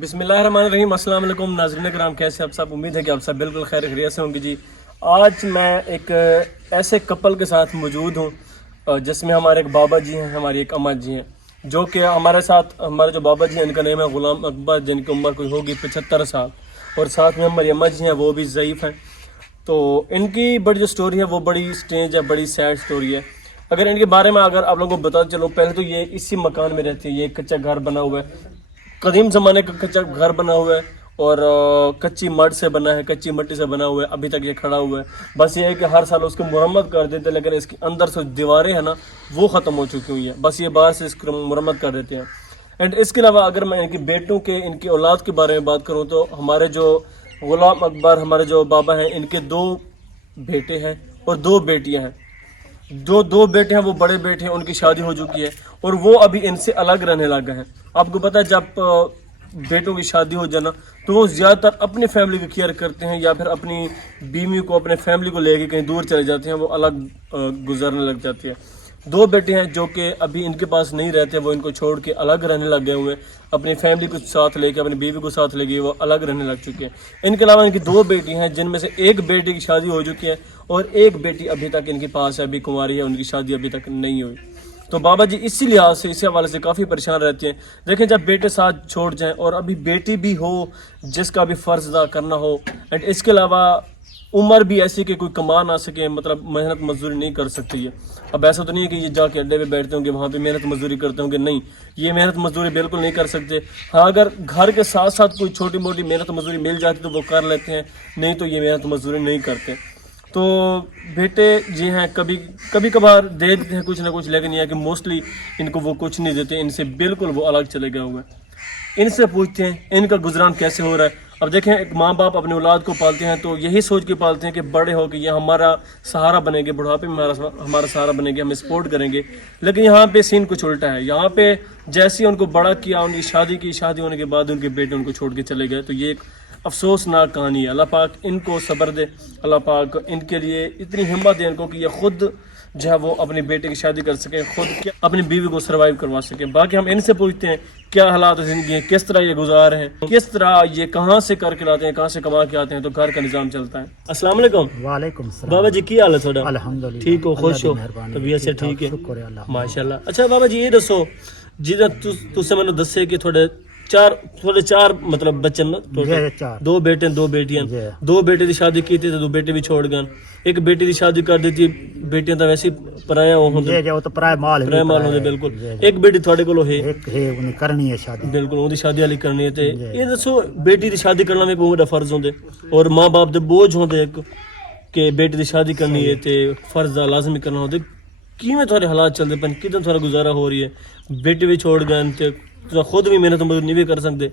बिस्मिल्लाहिर्रहमानिर्रहीम। अस्सलाम वालेकुम नाज़रीन कराम, कैसे आप सब? उम्मीद है कि आप सब बिल्कुल खैर खैरियत से होंगे जी। आज मैं एक ऐसे कपल के साथ मौजूद हूँ जिसमें हमारे एक बाबा जी हैं, हमारी एक अम्मा जी हैं, जो कि हमारे साथ, हमारे जो बाबा जी हैं इनका नाम है ग़ुलाम अकबर, जिनकी उम्र कोई होगी 75 साल, और साथ में हमारी अम्मा जी हैं, वो भी ज़ईफ़ हैं। तो इनकी बड़ी जो स्टोरी है वो बड़ी स्ट्रेंज है, बड़ी सैड स्टोरी है। अगर इनके बारे में अगर आप लोगों को बता चलो, पहले तो ये इसी मकान में रहती है, ये कच्चा घर बना हुआ है, कदीम ज़माने का कच्चा घर बना हुआ है, और कच्ची मड से बना है, कच्ची मिट्टी से बना हुआ है, अभी तक ये खड़ा हुआ है। बस ये है कि हर साल उसकी मुरम्मत कर देते हैं, लेकिन इसके अंदर से दीवारें हैं ना, वो ख़त्म हो चुकी हुई हैं, बस ये बाहर से इसकी मुरम्मत कर देते हैं। एंड इसके अलावा अगर मैं इनके बेटों के, इनकी औलाद के बारे में बात करूँ तो हमारे जो ग़ुलाम अकबर, हमारे जो बाबा हैं, इनके 2 बेटे हैं और 2 बेटियां हैं। जो 2 बेटे हैं वो बड़े बेटे हैं, उनकी शादी हो चुकी है और वो अभी इनसे अलग रहने लगे हैं। आपको पता है जब बेटों की शादी हो जाना तो वो ज़्यादातर अपनी फैमिली की केयर करते हैं, या फिर अपनी बीवी को, अपने फैमिली को लेके कहीं दूर चले जाते हैं, वो अलग गुजरने लग जाती है। 2 बेटे हैं जो कि अभी इनके पास नहीं रहते, वो इनको छोड़ के अलग रहने लग गए हुए हैं, अपनी फैमिली को साथ लेके, अपनी बीवी को साथ लेके वो अलग रहने लग चुके हैं। इनके अलावा इनकी 2 बेटी हैं, जिनमें से एक बेटी की शादी हो चुकी है और एक बेटी अभी तक इनके पास है, अभी कुंवारी है, उनकी शादी अभी तक नहीं हुई। तो बाबा जी इसी लिहाज से, इसी हवाले से काफ़ी परेशान रहते हैं। देखें, जब बेटे साथ छोड़ जाएं और अभी बेटी भी हो जिसका भी फ़र्ज अदा करना हो, एंड इसके अलावा उम्र भी ऐसी कि कोई कमा ना सके, मतलब मेहनत मजदूरी नहीं कर सकती है। अब ऐसा तो नहीं है कि ये जाके अड्डे पे बैठते होंगे, वहाँ पे मेहनत मजदूरी करते होंगे, नहीं, ये मेहनत मजदूरी बिल्कुल नहीं कर सकते। हाँ, अगर घर के साथ साथ कोई छोटी मोटी मेहनत मजदूरी मिल जाती तो वो कर लेते हैं, नहीं तो ये मेहनत मजदूरी नहीं करते। तो बेटे जी हैं, कभी कभार दे देते हैं कुछ ना कुछ, लेकिन यह कि मोस्टली इनको वो कुछ नहीं देते, इनसे बिल्कुल वो अलग चले गए हुए हैं। इनसे पूछते हैं इनका गुजरान कैसे हो रहा है। अब देखें, एक माँ बाप अपने औलाद को पालते हैं तो यही सोच के पालते हैं कि बड़े हो के ये हमारा सहारा बनेंगे, बुढ़ापे में हमारा सहारा बनेंगे, हमें सपोर्ट करेंगे। लेकिन यहाँ पे सीन कुछ उल्टा है। यहाँ पे जैसे उनको बड़ा किया, उनकी शादी की, शादी होने के बाद उनके बेटे उनको छोड़ के चले गए, तो ये एक अफसोसनाक कहानी है। अल्लाह पाक इनको सब्र दे, अल्लाह पाक इनके लिए इतनी हिम्मत दे इनको कि ये खुद जो है वो अपने बेटे की शादी कर सकें, खुद अपनी बीवी को सर्वाइव करवा सकें। बाकी हम इनसे पूछते हैं क्या हालात ज़िंदगी है, किस तरह ये गुजार हैं, किस तरह ये कहाँ से करके लाते हैं, कहाँ से कमा के आते हैं, तो घर का निज़ाम चलता है। अस्सलाम वालेकुम। वालेकुम सलाम। बाबा जी की हाल है थोड़ा? अल्हम्दुलिल्लाह, ठीक हो, खुश हो, तबीयत से ठीक है, माशाल्लाह। अच्छा बाबा जी ये दसो, जिदा तुझसे मैंने दसे कि थोड़े चार मतलब बच्चे ना, 2 बेटे 2 बेटियां, 2 बेटे की शादी की थी तो 2 बेटे भी छोड़ गए, एक बेटी की शादी कर दी थी, बेटियां तो वैसे पराया होंदे, तो पराया माल होंदे, बिल्कुल। एक बेटी थोड़े कोल है, उन्हें करनी है शादी, बिल्कुल उनकी शादी वाली करनी है। ते ये दसो, बेटी की शादी करना भी कोई फर्ज होंदे और माँ बाप दे बोझ होंदे कि बेटी की शादी करनी है ते फर्ज लाजमी करना होंदे। किवें थोड़े हालात चलते पन, कितना थोड़ा गुजारा हो रही है, बेटे भी छोड़ गए ते खुद भी मेहनत मजदूरी नहीं भी कर सकते,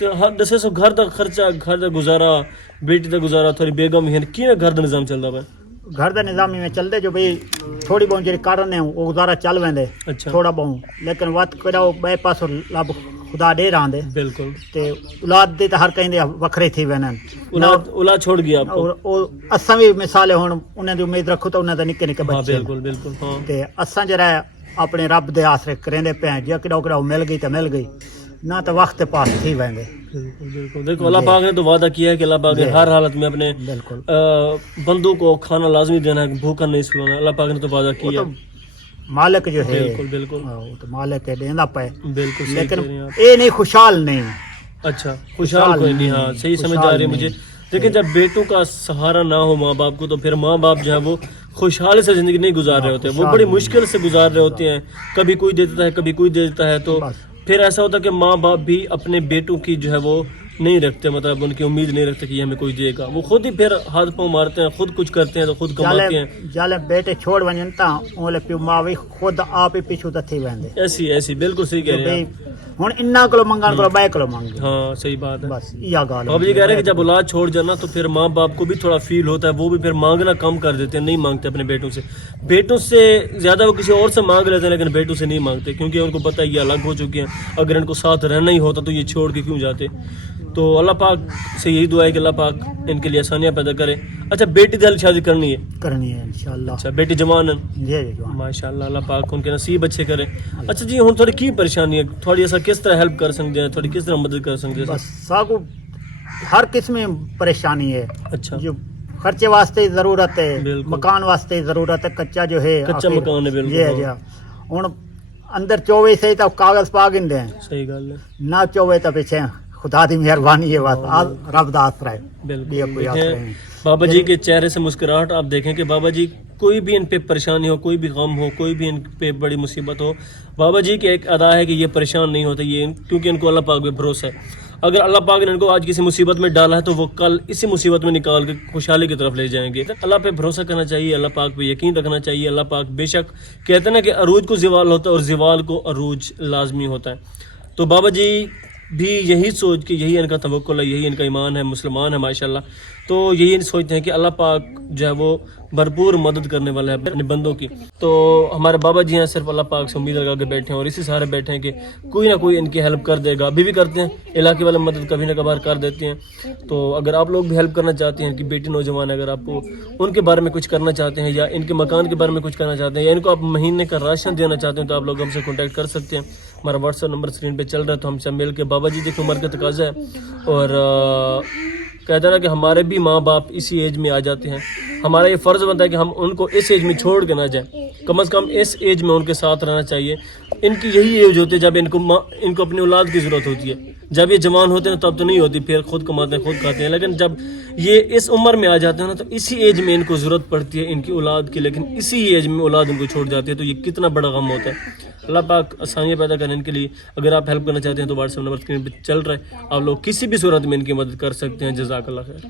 तो हर दसे सो घर का खर्चा, घर का गुजारा, बेटी का गुजारा, थोड़ी बेगम है कि घर का निज़ाम चलता है? घर का निज़ाम में चलते जो भाई थोड़ी बहुत जी कारण है वो गुजारा चल वेंदे। अच्छा। थोड़ा बहुत, लेकिन वत करो बे पास लब खुदा दे रहा, बिल्कुल। ते औलाद दे तो हर कहीं दे वखरे थी वेन, औलाद छोड़ गया और असा भी मिसाल है हुण उन्हें दी उम्मीद रखो तो उन्हें निक्के निक्के बच्चे, बिल्कुल बिल्कुल। हाँ, ते असा जरा अपने रब दे आसरे करेंदे पे, जे किड़ो मिल गई तो मिल गई, ना तो वक्त पास थी वेंदे। बिल्कुल बिल्कुल। देखो, अल्लाह पाक ने तो वादा किया है कि अल्लाह पाक ने हर हालत में अपने बंदों को खाना लाजमी देना है, भूखा नहीं सुलाना। अल्लाह पाक ने तो वादा किया, तो मालिक जो है, बिल्कुल बिल्कुल, तो मालिक है देंदा पे, बिल्कुल। लेकिन ये नहीं खुशहाल नहीं। अच्छा, खुशहाल कोई नहीं। हाँ, सही समझ आ रही है मुझे। लेकिन जब बेटों का सहारा ना हो माँ बाप को, तो फिर माँ बाप जो है वो खुशहाल से ज़िंदगी नहीं गुजार रहे होते, वो बड़ी मुश्किल से गुजार रहे होते हैं। कभी कोई दे देता है, कभी कोई दे देता है, तो फिर ऐसा होता है कि माँ बाप भी अपने बेटों की जो है वो नहीं रखते, मतलब उनकी उम्मीद नहीं रखते कि हमें कोई देगा। वो खुद ही फिर हाथ पाँव मारते हैं, खुद कुछ करते हैं, तो खुद कमाते हैं। जाले बेटे छोड़ वजन ता ओले पियो माँ भी खुद आप ही पीछू तथी वेंदे। ऐसी बिल्कुल सही कह रहे हैं। हुन इन्ना को मंगन को बै को मांगे। हाँ, सही बात है, बस यह गाल। अब ये कह रहे हैं कि जब औलाद छोड़ जाना तो फिर माँ बाप को भी थोड़ा फील होता है, वो भी फिर मांगना कम कर देते हैं, नहीं मांगते अपने बेटों से। बेटों से ज़्यादा वो किसी और से मांग लेते हैं, लेकिन बेटों से नहीं मांगते, क्योंकि उनको पता है ये अलग हो चुके हैं, अगर इनको साथ रहना ही होता तो ये छोड़ के क्यों जाते। تو اللہ پاک سے یہی دعا ہے کہ اللہ پاک ان کے لیے آسانیاں پیدا کرے. اچھا بیٹی دل شادی کرنی ہے انشاءاللہ. اچھا بیٹی جوان ہے جی جوان. ماشاء اللہ اللہ پاک ان کے نصیب اچھے کرے. اچھا جی ہوں تھوڑی کی پریشانی ہے تھوڑی ایسا کس طرح ہیلپ کر سکتے ہیں تھوڑی کس طرح مدد کر سکتے ہیں؟ بس ساکو ہر قسم پریشانی ہے. اچھا جو خرچے واسطے ضرورت ہے, بالکل. مکان واسطے ضرورت ہے, کچا جو ہے کچا مکان ہے بالکل. جی ہوں اندر چوے سے تو کاغذ پا گندے ہیں, صحیح گل ہے. نہ چوے تو پیچھے خدا دی مہربانی ہے, بس رب دا آسرا ہے. بالکل. بابا جی کے چہرے سے مسکراہٹ آپ دیکھیں کہ بابا جی کوئی بھی ان پہ پریشانی ہو, کوئی بھی غم ہو, کوئی بھی ان پہ بڑی مصیبت ہو, بابا جی کی ایک ادا ہے کہ یہ پریشان نہیں ہوتے, یہ کیونکہ ان کو اللہ پاک پہ بھروسہ ہے. اگر اللہ پاک نے ان کو آج کسی مصیبت میں ڈالا ہے تو وہ کل اسی مصیبت میں نکال کے خوشحالی کی طرف لے جائیں گے. اللہ پہ بھروسہ کرنا چاہیے, اللہ پاک پہ یقین رکھنا چاہیے. اللہ پاک بے شک کہتے ہیں نا کہ عروج کو زوال ہوتا ہے اور زوال کو عروج لازمی ہوتا ہے. تو بابا جی بھی یہی سوچ کے یہی ان کا توکل ہے, یہی ان کا ایمان ہے, مسلمان ہے ماشاءاللہ. تو یہی سوچتے ہیں کہ اللہ پاک جو ہے وہ بھرپور مدد کرنے والا ہے اپنے بندوں کی. تو ہمارے بابا جی ہیں صرف اللہ پاک سے امید لگا کے بیٹھے ہیں اور اسی سہارے بیٹھے ہیں کہ کوئی نہ کوئی ان کی ہیلپ کر دے گا. ابھی بھی کرتے ہیں, علاقے والے مدد کبھی نہ کبھار کر دیتے ہیں. تو اگر آپ لوگ بھی ہیلپ کرنا چاہتے ہیں کہ بیٹی نوجوان ہے, اگر آپ کو ان کے بارے میں کچھ کرنا چاہتے ہیں یا ان کے مکان کے بارے میں کچھ کرنا چاہتے ہیں یا ان کو آپ مہینے کا راشن دینا چاہتے ہیں تو آپ لوگ ہم سے کانٹیکٹ کر سکتے ہیں. ہمارا واٹس ایپ نمبر اسکرین پہ چل رہا ہے, تو ہم سے مل کے بابا جی دیکھ عمر کا تقاضا ہے اور کہتا ہے نا کہ ہمارے بھی ماں باپ اسی ایج میں آ جاتے ہیں. ہمارا یہ فرض بنتا ہے کہ ہم ان کو اس ایج میں چھوڑ کے نہ جائیں, کم از کم اس ایج میں ان کے ساتھ رہنا چاہیے. ان کی یہی ایج ہوتی ہے جب ان کو اپنی اولاد کی ضرورت ہوتی ہے. جب یہ جوان ہوتے ہیں تب تو نہیں ہوتی, پھر خود کماتے ہیں خود کھاتے ہیں. لیکن جب یہ اس عمر میں آ جاتے ہیں نا تو اسی ایج میں ان کو ضرورت پڑتی ہے ان کی اولاد کی, لیکن اسی ایج میں اولاد ان کو چھوڑ جاتی ہے. تو یہ کتنا بڑا غم ہوتا ہے. اللہ پاک آسانیاں پیدا کرنے ان کے لیے. اگر آپ ہیلپ کرنا چاہتے ہیں تو واٹس ایپ نمبر اسکرین پہ چل رہا ہے, آپ لوگ کسی بھی صورت میں ان کی مدد کر سکتے ہیں. جزاک اللہ خیر.